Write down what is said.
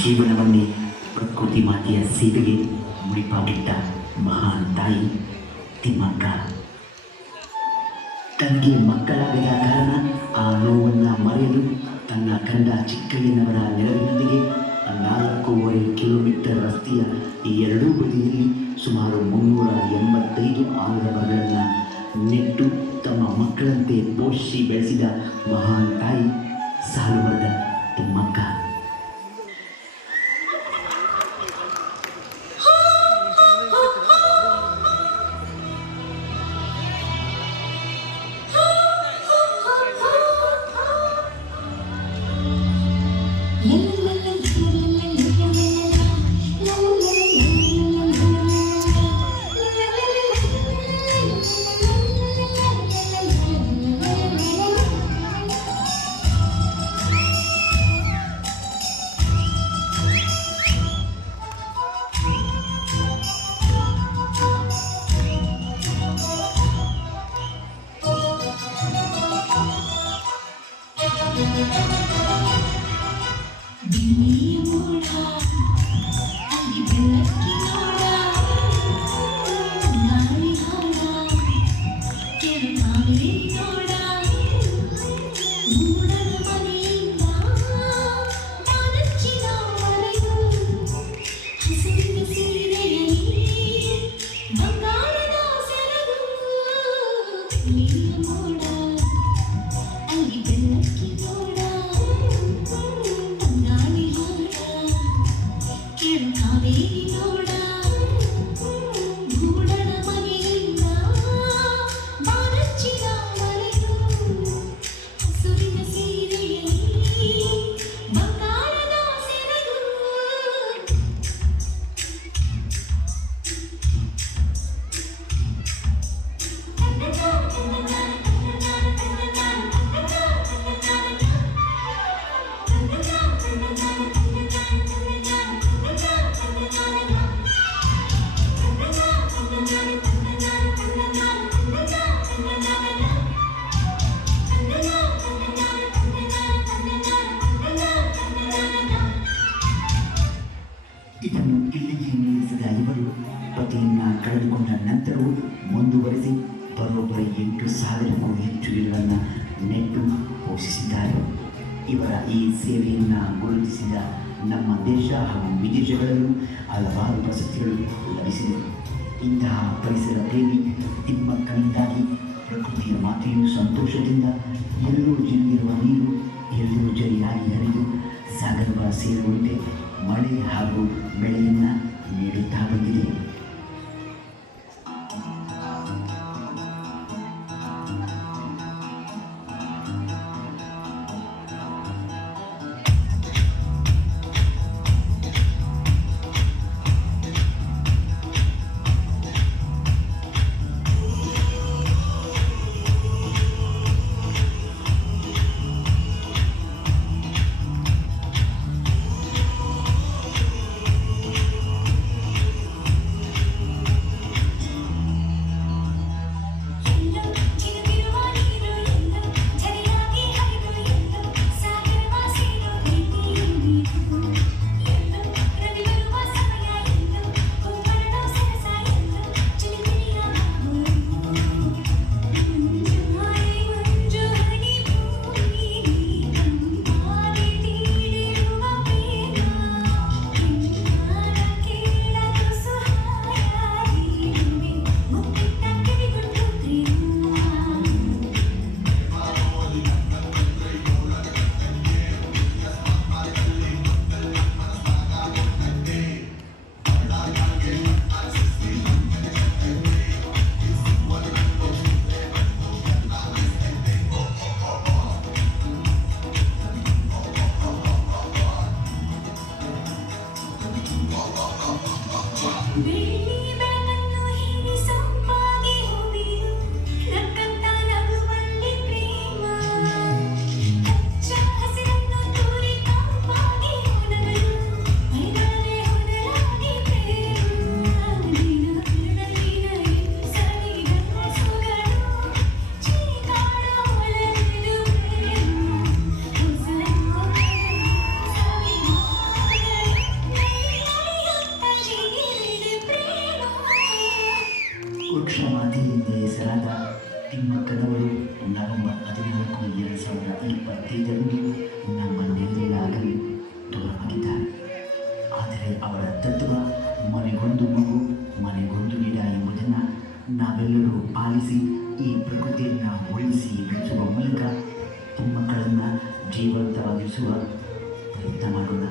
ಜೀವನವನ್ನೇ ಪ್ರಕೃತಿ ಮಾತೆಯ ಸೇವೆಗೆ ಮುಡಿಪಾಗಿಟ್ಟ ಮಹಾನ್ ತಾಯಿ ತಿಮ್ಮಕ್ಕ. ತನಗೆ ಮಕ್ಕಳಾಗದ ಕಾರಣ ಆ ನೋವನ್ನು ಮರೆಯಲು ತನ್ನ ಗಂಡ ಚಿಕ್ಕಯ್ಯನವರ ನೆರವಿನೊಂದಿಗೆ 4.5 ಕಿಲೋಮೀಟರ್ ರಸ್ತೆಯ ಈ ಎರಡೂ ಬದಿಯಲ್ಲಿ ಸುಮಾರು 385 ಆಲದ ಮರಗಳನ್ನು ನೆಟ್ಟು ತಮ್ಮ ಮಕ್ಕಳಂತೆ ಪೋಷಿಸಿ ಬೆಳೆಸಿದ ಮಹಾನ್ ತಾಯಿ ಸಾಲುಮರದ ತಿಮ್ಮಕ್ಕ. ಇದನ್ನು ಇಲ್ಲಿಗೆ ನಿಲ್ಲಿಸಿದ ಇವರು ಪತಿಯನ್ನು ಕಳೆದುಕೊಂಡ ನಂತರವೂ ಮುಂದುವರೆಸಿ ಬರೋಬ್ಬರಿ 8,000ಕ್ಕೂ ಹೆಚ್ಚು ಗಿಡಗಳನ್ನು ನೆಟ್ಟು ಪೋಷಿಸಿದ್ದಾರೆ. ಇವರ ಈ ಸೇವೆಯನ್ನು ಗುರುತಿಸಿದ ನಮ್ಮ ದೇಶ ಹಾಗೂ ವಿದೇಶಗಳಲ್ಲೂ ಹಲವಾರು ಪ್ರಶಸ್ತಿಗಳು ಲಭಿಸಿದೆ. ಇಂತಹ ಪರಿಸರ ಪ್ರೇಮಿ ತಿಮ್ಮಕ್ಕನಿಂದಾಗಿ ಪ್ರಕೃತಿಯ ಮಾತೆಯು ಸಂತೋಷದಿಂದ ಎಲ್ಲೂ ಜಿನುಗಿರುವ ನೀರು ಎಲ್ಲೂ ಜರಿಯಾಗಿ ಹರಿದು ಸಾಗರವ ಸೇರುವಂತೆ ಮಳೆ ಹಾಗೂ ಬೆಳೆಯನ್ನು ನೀಡುತ್ತಾ ಬಂದಿದೆ. ಪಾಲಿಸಿ ಈ ಪ್ರಕೃತಿಯನ್ನು ಉಳಿಸಿ ಬೆಳೆಸುವ ಮೂಲಕ ಮಕ್ಕಳನ್ನು ಜೀವಂತವಾಗಿಸುವ ಪ್ರಯತ್ನ ಮಾಡೋಣ.